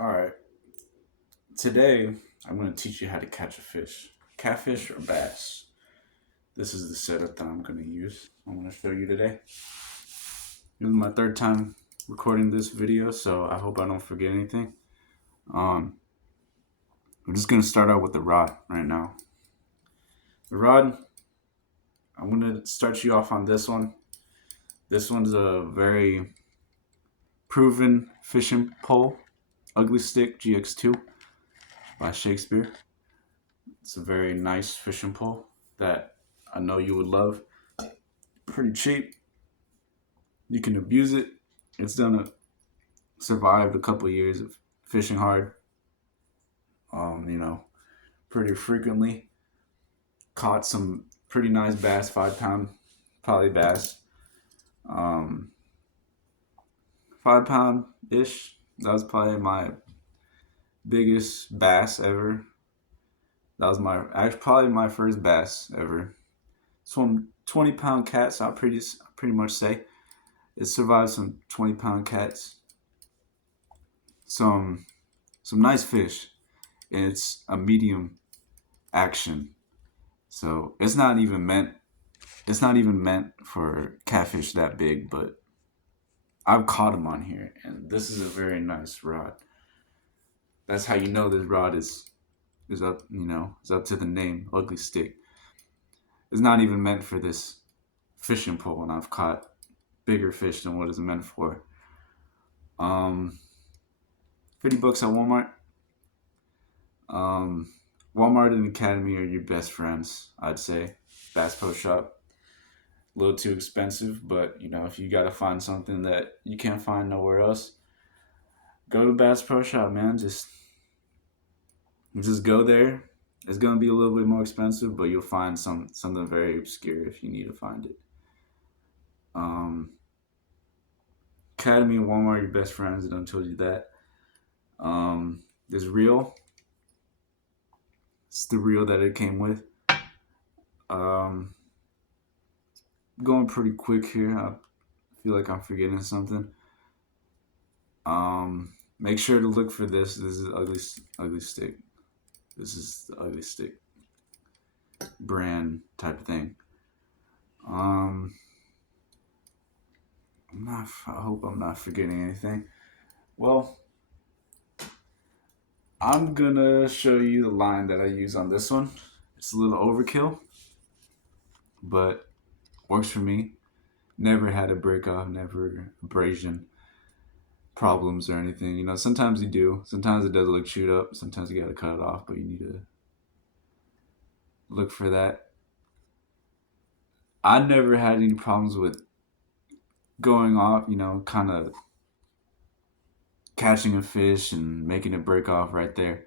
All right. Today, I'm going to teach you how to catch a fish. Catfish or bass. This is the setup that I'm going to use. I'm going to show you today. This is my third time recording this video, so I hope I don't forget anything. Um, I'm just going to start out with the rod right now. The rod, I'm going to start you off on this one. This one's a very proven fishing pole, Ugly Stick GX2 by Shakespeare. It's a very nice fishing pole that I know you would love. Pretty cheap. You can abuse it. It's survived a couple of years of fishing hard. You know, pretty frequently. Caught some pretty nice bass, 5 pound, probably bass. 5 pound ish. That was probably my biggest bass ever. That was probably my first bass ever. Swam 20-pound cats. I pretty much say it survived some 20-pound cats. Some nice fish, and it's a medium action. So it's not even meant for catfish that big, but I've caught them on here, and this is a very nice rod. That's how you know this rod is up, is up to the name, Ugly Stick. It's not even meant for this fishing pole, and I've caught bigger fish than what it's meant for. $50 at Walmart. Walmart and Academy are your best friends, I'd say. Bass Pro Shop, a little too expensive, but if you gotta find something that you can't find nowhere else, go to Bass Pro Shop, man. Just go there. It's gonna be a little bit more expensive, but you'll find something very obscure if you need to find it. Academy and Walmart are your best friends. I done told you that. There's Reel. It's the reel that it came with. Going pretty quick here. I feel like I'm forgetting something. Make sure to look for this. This is Ugly Stick. This is the Ugly Stick brand type of thing. I hope I'm not forgetting anything. Well, I'm gonna show you the line that I use on this one. It's a little overkill, but works for me. Never had a break off, never abrasion problems or anything. Sometimes you do. Sometimes it does look chewed up. Sometimes you gotta cut it off, but you need to look for that. I never had any problems with going off, kind of catching a fish and making it break off right there.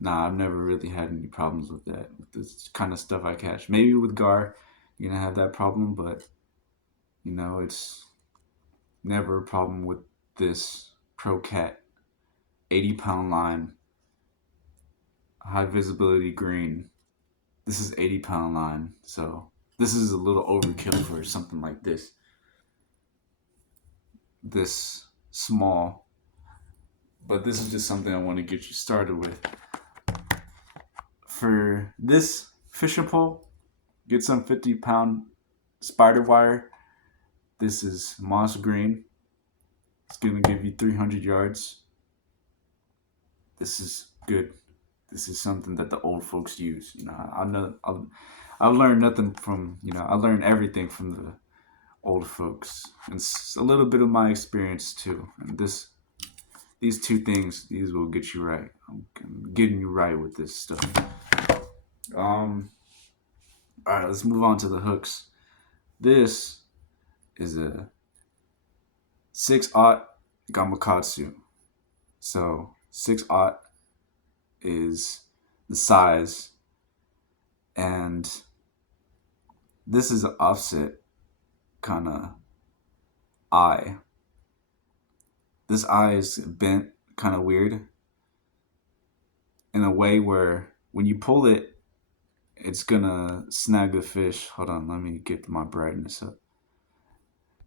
Nah, I've never really had any problems with that. With this kind of stuff I catch. Maybe with gar, you're gonna have that problem, but it's never a problem with this Pro Cat 80-pound line, high visibility green. This is 80-pound line, so this is a little overkill for something like this. This small, but this is just something I want to get you started with. For this fishing pole, get some 50-pound spider wire. This is moss green. It's gonna give you 300 yards. This is good. This is something that the old folks use. I learned nothing from. I learned everything from the old folks, and a little bit of my experience too. And these two things, these will get you right. I'm getting you right with this stuff. All right, let's move on to the hooks. This is a 6/0 Gamakatsu. So 6/0 is the size, and this is an offset kind of eye. This eye is bent kind of weird in a way where when you pull it, it's gonna snag the fish. Hold on, let me get my brightness up.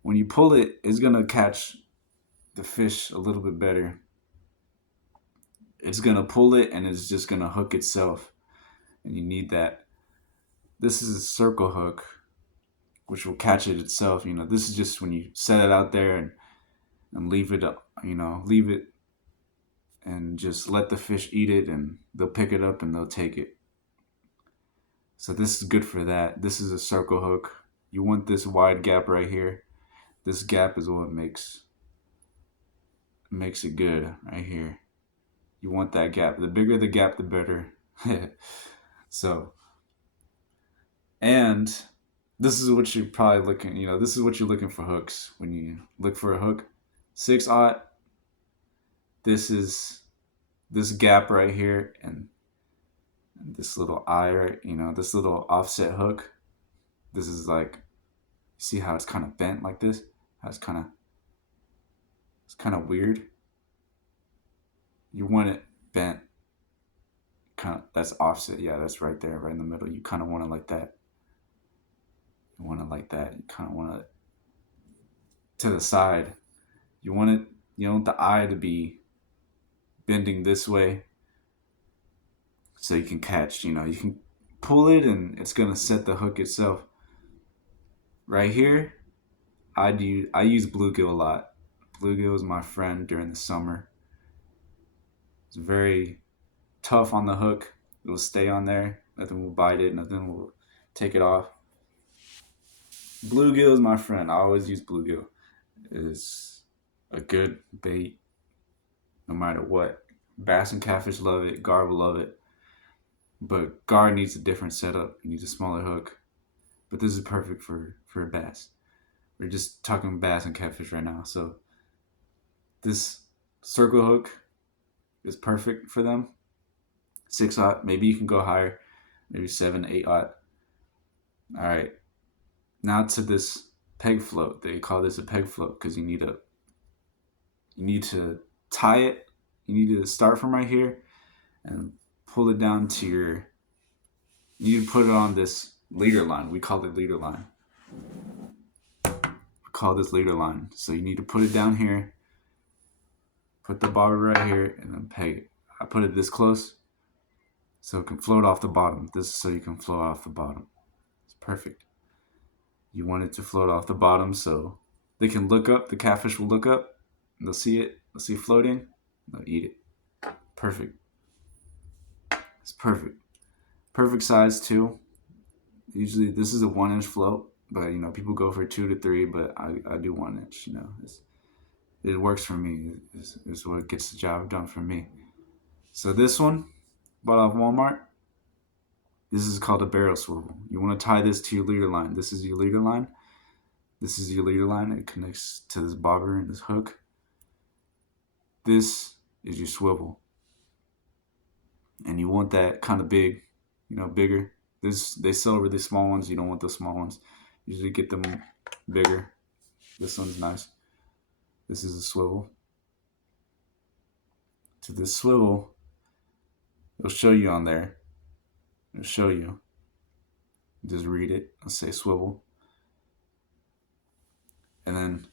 When you pull it, it's gonna catch the fish a little bit better. it's gonna pull it and it's just gonna hook itself, and you need that. This is a circle hook, which will catch it itself. This is just when you set it out there and leave it up. Leave it and just let the fish eat it, and they'll pick it up and they'll take it. So this is good for that. This is a circle hook. You want this wide gap right here. This gap is what makes it good right here. You want that gap. The bigger the gap, the better. So, and this is what you're probably looking. This is what you're looking for hooks when you look for a hook. 6/0. This is this gap right here, and this little eye, right? This little offset hook. This is like, see how it's kind of bent like this? How it's kind of weird. You want it bent. That's offset. Yeah, that's right there, right in the middle. You kind of want it like that. You want it like that. You kind of want it to the side. You want it. You want the eye to be bending this way, so you can catch. You can pull it, and it's gonna set the hook itself. Right here, I use bluegill a lot. Bluegill is my friend during the summer. It's very tough on the hook. It'll stay on there. Nothing will bite it. Nothing will take it off. Bluegill is my friend. I always use bluegill. It is a good bait no matter what. Bass and catfish love it. Gar will love it. But Gar needs a different setup. He needs a smaller hook. But this is perfect for a bass. We're just talking bass and catfish right now. So this circle hook is perfect for them. 6/0. Maybe you can go higher. Maybe 7, 8/0. All right. Now to this peg float. They call this a peg float because you need to tie it. You need to start from right here and pull it down to you need to put it on this leader line. We call it leader line. We call this leader line. So you need to put it down here, put the bobber right here, and then peg it. I put it this close so it can float off the bottom. This is so you can float off the bottom. It's perfect. You want it to float off the bottom so they can look up. The catfish will look up, and they'll see it. They'll see it floating. They'll eat it. Perfect. It's perfect. Perfect size too. Usually this is a 1-inch float, but people go for 2 to 3, but I do 1 inch. It works for me. It's what gets the job done for me. So this one, bought off Walmart. This is called a barrel swivel. You want to tie this to your leader line. This is your leader line. This is your leader line. It connects to this bobber and this hook. This is your swivel. And you want that kind of big, bigger. They sell really small ones. You don't want the small ones. Usually get them bigger. This one's nice. This is a swivel. To this swivel, it'll show you on there. It'll show you. Just read it. It'll say swivel. And then,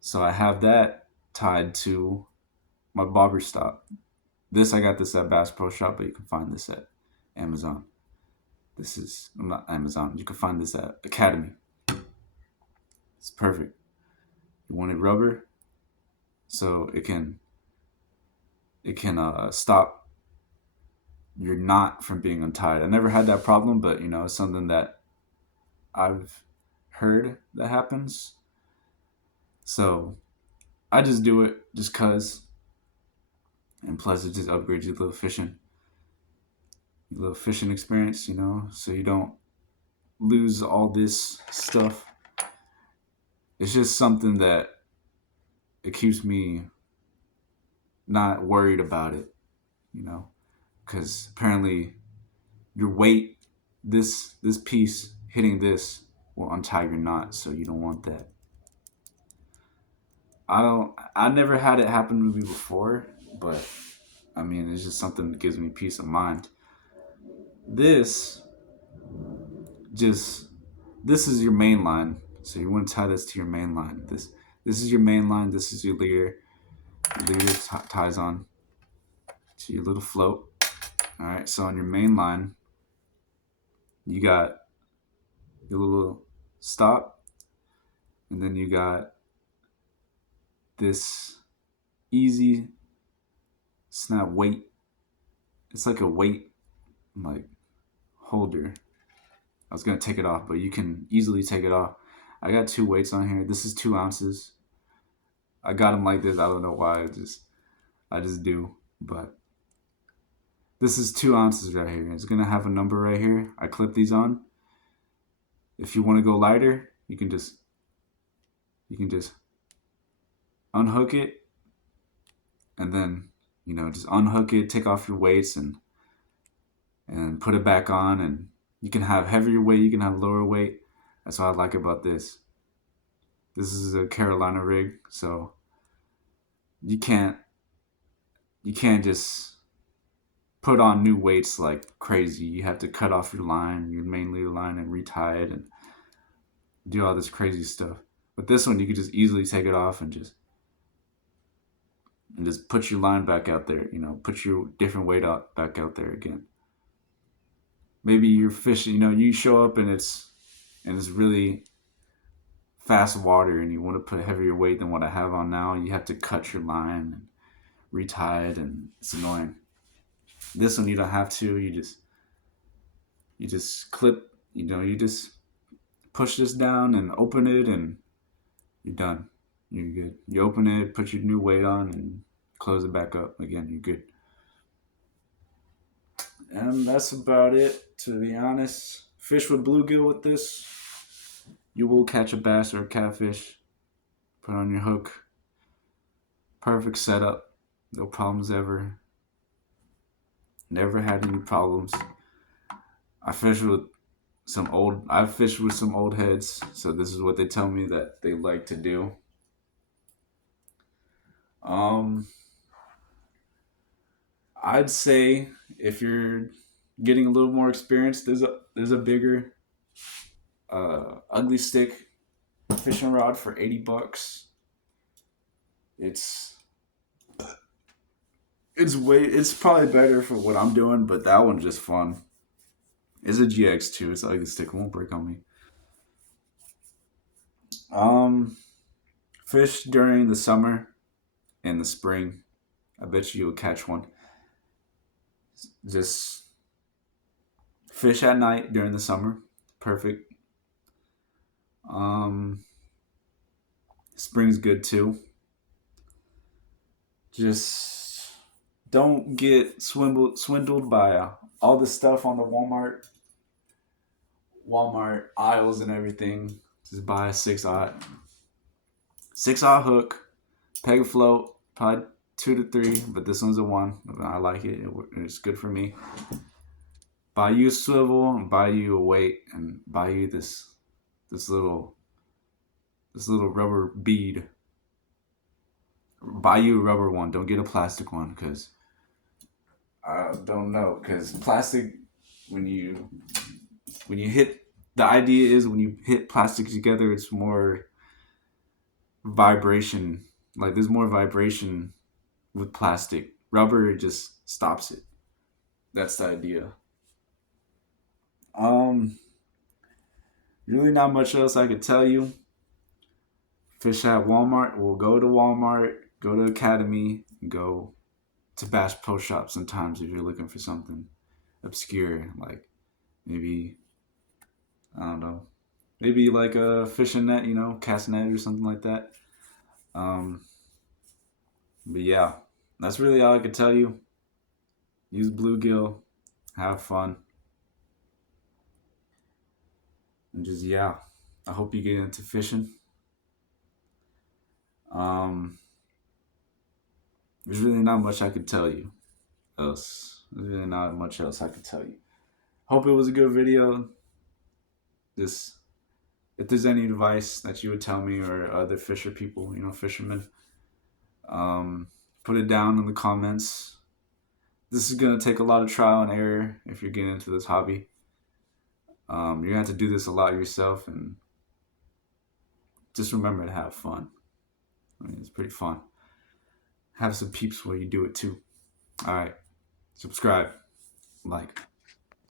so I have that tied to my bobber stop. I got this at Bass Pro Shop, but you can find this at Amazon. This is not Amazon. You can find this at Academy. It's perfect. You want it rubber, so it can stop your knot from being untied. I never had that problem, but it's something that I've heard that happens. So I just do it just cause, and plus it just upgrades your little fishing experience, so you don't lose all this stuff. It's just something that it keeps me not worried about it, because apparently your weight, this piece hitting this will untie your knot, so you don't want that. I never had it happen to me before, but it's just something that gives me peace of mind. This is your main line, so you want to tie this to your main line. This is your main line. This is your leader. Your leader ties on. to your little float. All right, so on your main line, you got your little stop, and then you got this easy snap weight. It's like a weight like holder. I was gonna take it off, but you can easily take it off. I got 2 weights on here. This is 2 ounces. I got them like this. I don't know why. I just do. But this is 2 ounces right here. It's gonna have a number right here. I clip these on. If you want to go lighter, you can just unhook it, and then just unhook it, take off your weights, and put it back on. And you can have heavier weight, you can have lower weight. That's what I like about this. This is a Carolina rig, so you can't just put on new weights like crazy. You have to cut off your main leader line, and retie it and do all this crazy stuff. But this one, you could just easily take it off and just put your line back out there. Put your different weight back out there again. Maybe you're fishing. You show up and it's really fast water, and you want to put heavier weight than what I have on now. You have to cut your line and retie it, and it's annoying. This one you don't have to. You just clip. You just push this down and open it, and you're done. You're good. You open it, put your new weight on, and close it back up again. You're good. And that's about it, to be honest. Fish with bluegill with this. You will catch a bass or a catfish. Put on your hook. Perfect setup. No problems ever. Never had any problems. I've fished with some old heads, so this is what they tell me that they like to do. I'd say if you're getting a little more experience, there's a bigger ugly stick fishing rod for $80. It's probably better for what I'm doing, but that one's just fun. It's a GX2. It's an ugly stick. It won't break on me. Fish during the summer and the spring. I bet you'll catch one. Just fish at night during the summer. Perfect. Spring's good too. Just don't get swindled by all the stuff on the Walmart aisles and everything. Just buy a 6/0 hook, peg a float, probably 2 to 3, but this one's a 1. I like it. It's good for me. Buy you a swivel, and buy you a weight, and buy you this little rubber bead. Buy you a rubber one. Don't get a plastic one, because I don't know. Because plastic, when you hit, the idea is when you hit plastic together, it's more vibration. Like, there's more vibration with plastic. Rubber, it just stops it. That's the idea. Really not much else I could tell you. Fish at Walmart. We'll go to Walmart, go to Academy, and go to Bass Pro Shop sometimes if you're looking for something obscure, like maybe, I don't know, maybe like a fishing net, cast net or something like that. But yeah, that's really all I could tell you. Use bluegill, have fun, and just, yeah, I hope you get into fishing. There's really not much I could tell you else. There's really not much else I could tell you. Hope it was a good video. Just, if there's any advice that you would tell me, or other fishermen, put it down in the comments. This is going to take a lot of trial and error if you're getting into this hobby. You're going to have to do this a lot yourself, and just remember to have fun. I mean, it's pretty fun. Have some peeps while you do it too. All right. subscribe, like.